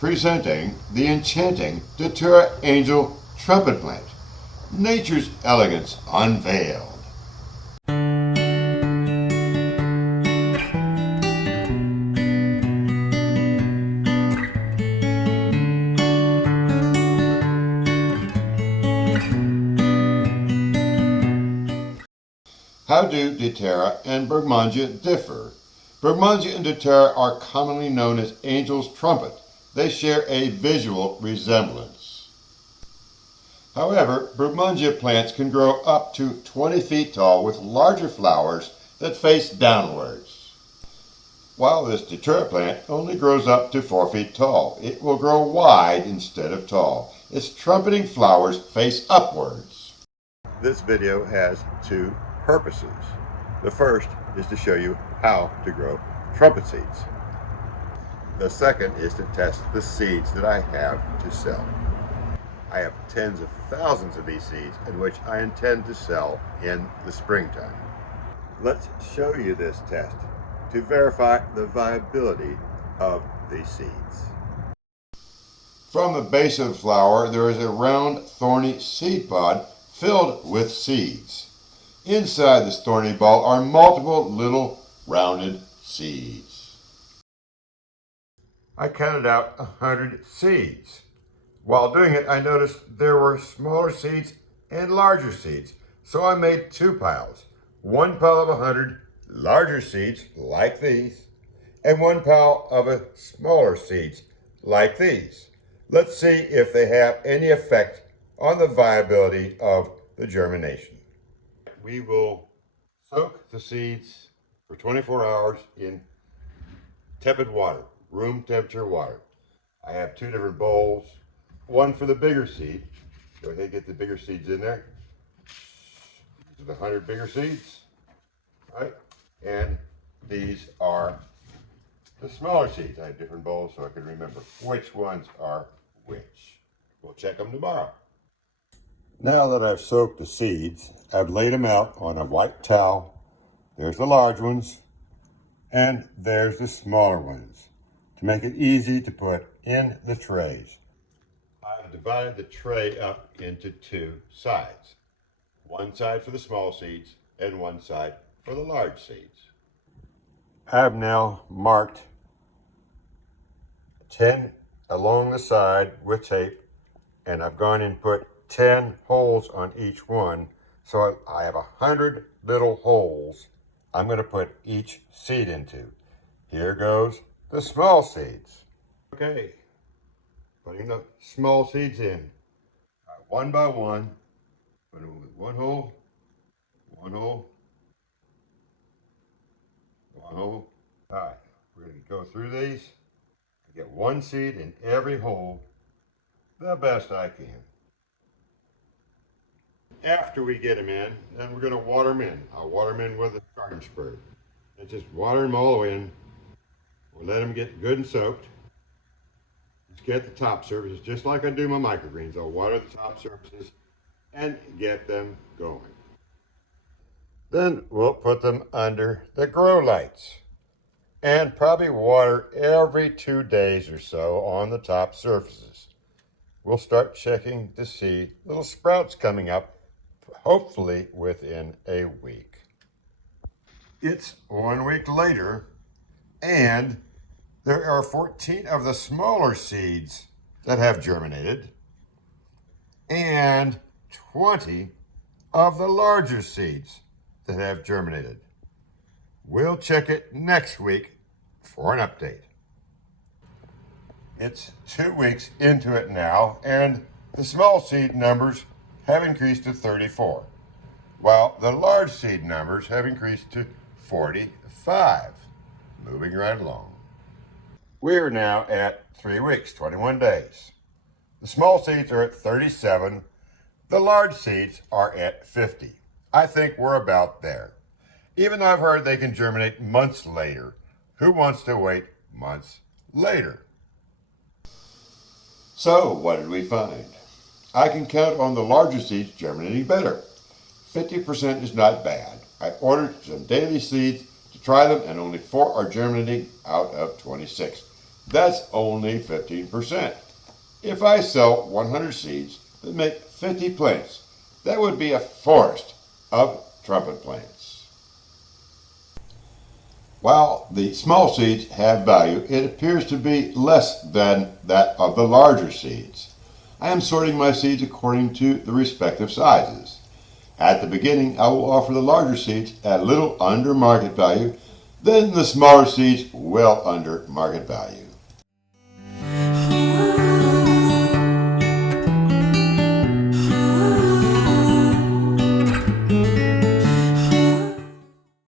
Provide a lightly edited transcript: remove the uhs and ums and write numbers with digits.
Presenting the enchanting Datura Angel Trumpet plant, nature's elegance unveiled. How do Datura and Bergmansia differ? Bergmansia and Datura are commonly known as Angel's Trumpet. They share a visual resemblance. However, Bergmansia plants can grow up to 20 feet tall with larger flowers that face downwards. While this Datura plant only grows up to 4 feet tall, it will grow wide instead of tall. Its trumpeting flowers face upwards. This video has two purposes. The first is to show you how to grow trumpet seeds. The second is to test the seeds that I have to sell. I have tens of thousands of these seeds in which I intend to sell in the springtime. Let's show you this test to verify the viability of these seeds. From the base of the flower, there is a round, thorny seed pod filled with seeds. Inside this thorny ball are multiple little rounded seeds. I counted out 100 seeds. While doing it, I noticed there were smaller seeds and larger seeds. So I made two piles. One pile of 100 larger seeds like these, and one pile of smaller seeds like these. Let's see if they have any effect on the viability of the germination. We will soak the seeds for 24 hours in tepid water, room temperature water. I have two different bowls, one for the bigger seed. Go ahead and get the bigger seeds in there. These are the 100 bigger seeds, right? And these are the smaller seeds. I have different bowls so I can remember which ones are which. We'll check them tomorrow. Now that I've soaked the seeds, I've laid them out on a white towel. There's the large ones, and there's the smaller ones, to make it easy to put in the trays. I've divided the tray up into two sides. One side for the small seeds, and one side for the large seeds. I've now marked 10 along the side with tape, and I've gone and put 10 holes on each one, so I have 100 little holes I'm going to put each seed into. Here goes the small seeds. Okay, putting the small seeds in. One by one, put them with one hole, one hole, one hole. All right, we're going to go through these and get one seed in every hole the best I can. After we get them in, then we're going to water them in. I'll water them in with a garden spray. And just water them all in. We'll let them get good and soaked. Just get the top surfaces, just like I do my microgreens. I'll water the top surfaces and get them going. Then we'll put them under the grow lights and probably water every 2 days or so on the top surfaces. We'll start checking to see little sprouts coming up, hopefully within a week. It's 1 week later, and there are 14 of the smaller seeds that have germinated, and 20 of the larger seeds that have germinated. We'll check it next week for an update. It's 2 weeks into it now, and the small seed numbers have increased to 34, while the large seed numbers have increased to 45. Moving right along. We are now at 3 weeks, 21 days. The small seeds are at 37. The large seeds are at 50. I think we're about there. Even though I've heard they can germinate months later, who wants to wait months later? So, what did we find? I can count on the larger seeds germinating better. 50% is not bad. I ordered some daily seeds to try them, and only 4 are germinating out of 26. That's only 15%. If I sell 100 seeds that make 50 plants, that would be a forest of trumpet plants. While the small seeds have value, it appears to be less than that of the larger seeds. I am sorting my seeds according to the respective sizes. At the beginning, I will offer the larger seeds at a little under market value, then the smaller seeds well under market value.